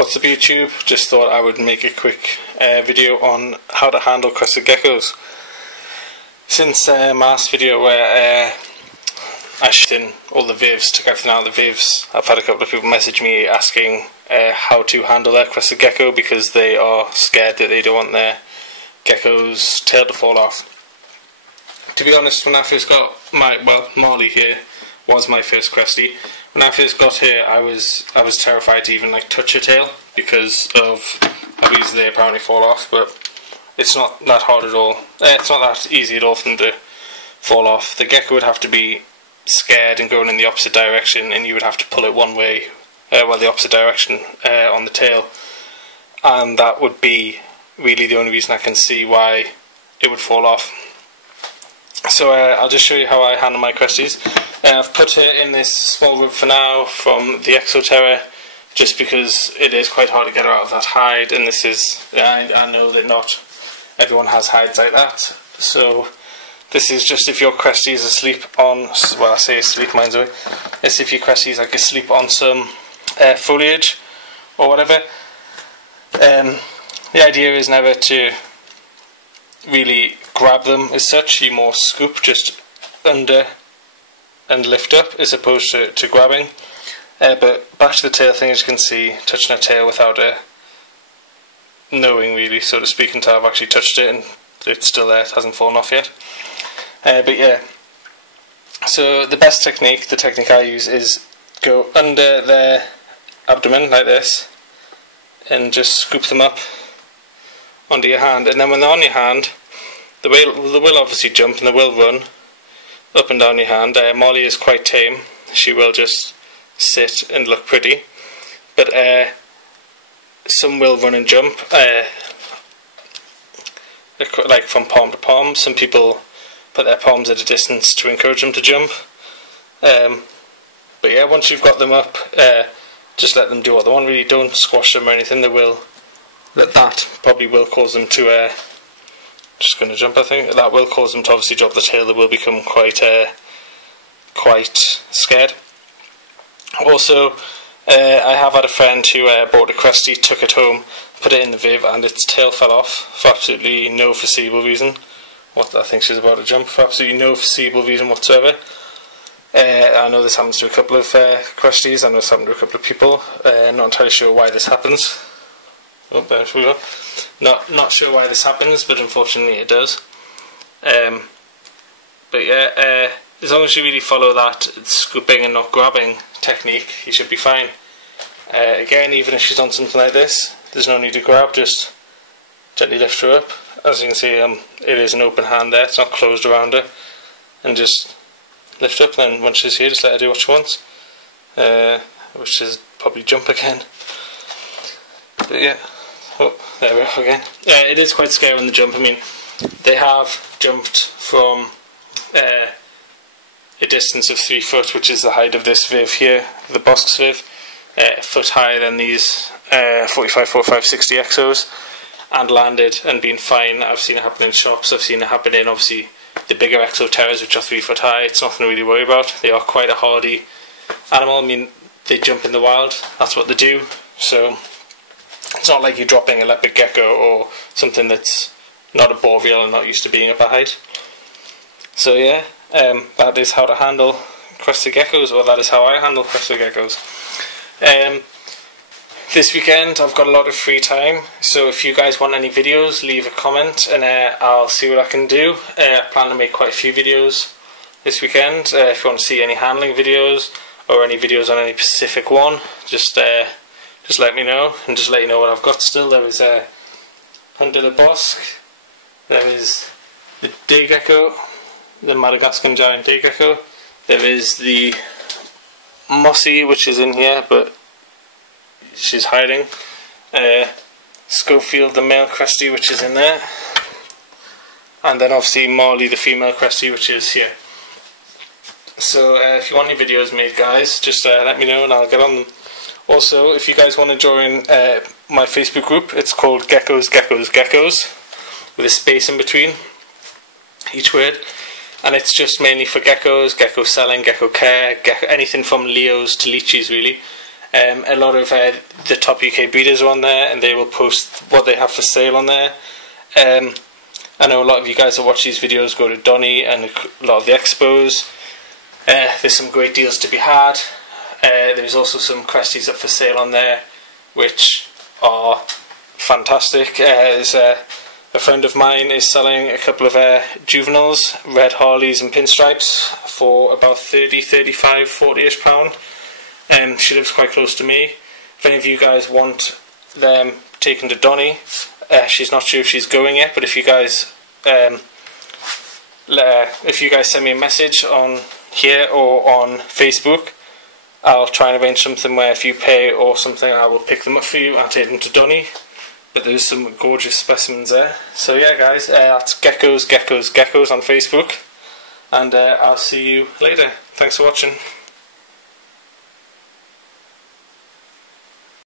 What's up YouTube? Just thought I would make a quick video on how to handle crested geckos. Since my last video where I shut in all the vivs, took everything out of the vivs, I've had a couple of people message me asking how to handle their crested gecko because they are scared that they don't want their gecko's tail to fall off. To be honest, when I first got Molly here was my first cresty. When I first got her, I was terrified to even touch her tail because of how easily they apparently fall off. But it's not that hard at all. It's not that easy at all for them to fall off. The gecko would have to be scared and going in the opposite direction, and you would have to pull it one way, the opposite direction on the tail, and that would be really the only reason I can see why it would fall off. So I'll just show you how I handle my cresties. I've put her in this small rib for now from the Exoterra, just because it is quite hard to get her out of that hide, and this is, I know that not everyone has hides like that, so this is just if your crestie is asleep on, well I say asleep, mine's away, it's if your crestie is asleep on some foliage or whatever. The idea is never to really grab them as such, you more scoop just under and lift up as opposed to grabbing. But back to the tail thing, as you can see, touching her tail without her knowing really, so to speak, until I've actually touched it and it's still there, it hasn't fallen off yet. But yeah, so the best technique, the technique I use, is go under their abdomen like this and just scoop them up onto your hand, and then when they're on your hand, they will obviously jump and they will run up and down your hand. Molly is quite tame, she will just sit and look pretty, but some will run and jump, like from palm to palm. Some people put their palms at a distance to encourage them to jump, but yeah, once you've got them up, just let them do what they want really, don't squash them or anything. That probably will cause them to just going to jump, I think. That will cause them to obviously drop the tail. They will become quite scared. Also, I have had a friend who bought a cresty, took it home, put it in the viv, and its tail fell off for absolutely no foreseeable reason. I think she's about to jump, for absolutely no foreseeable reason whatsoever. I know this happens to a couple of cresties, I know it's happened to a couple of people. Not entirely sure why this happens. Oh, there we go. Not sure why this happens, but unfortunately it does. But yeah, as long as you really follow that scooping and not grabbing technique, you should be fine. Again, even if she's on something like this, there's no need to grab, just gently lift her up. As you can see, it is an open hand there, it's not closed around her, and just lift her up, and then once she's here, just let her do what she wants, which is probably jump again. But yeah. Oh, there we are again. Yeah, it is quite scary on the jump. I mean, they have jumped from a distance of 3 foot, which is the height of this viv here, the Bosk's viv, a foot higher than these 45, 45, 60 exos, and landed and been fine. I've seen it happen in shops, I've seen it happen in obviously the bigger Exoterras, which are 3 foot high. It's nothing to really worry about. They are quite a hardy animal. I mean, they jump in the wild, that's what they do, so it's not like you're dropping a leopard gecko or something that's not a boreal and not used to being up a height. So yeah, that is how to handle crested geckos, or that is how I handle crested geckos. This weekend I've got a lot of free time, so if you guys want any videos, leave a comment and I'll see what I can do. I plan to make quite a few videos this weekend. If you want to see any handling videos or any videos on any specific one, just let me know, and just let you know what I've got still. There is under the Bosk, there is the day gecko, the Madagascan giant day gecko, there is the Mossy, which is in here, but she's hiding, Schofield, the male cresty, which is in there, and then obviously Molly, the female cresty, which is here. So if you want any videos made, guys, just let me know and I'll get on them. Also, if you guys want to join my Facebook group, it's called Geckos, Geckos, Geckos, with a space in between each word, and it's just mainly for geckos, gecko selling, gecko care, anything from Leos to Leechies really. A lot of the top UK breeders are on there, and they will post what they have for sale on there. I know a lot of you guys that watch these videos go to Donny and a lot of the expos. There's some great deals to be had. There's also some cresties up for sale on there, which are fantastic. There's a friend of mine is selling a couple of juveniles, red Harleys and pinstripes, for about 30, 35, 40ish pound. She lives quite close to me. If any of you guys want them taken to Donny, she's not sure if she's going yet, but if you guys send me a message on here or on Facebook, I'll try and arrange something where if you pay or something, I will pick them up for you and take them to Donny. But there's some gorgeous specimens there. So yeah guys, that's geckos on Facebook, and I'll see you later. Thanks for watching.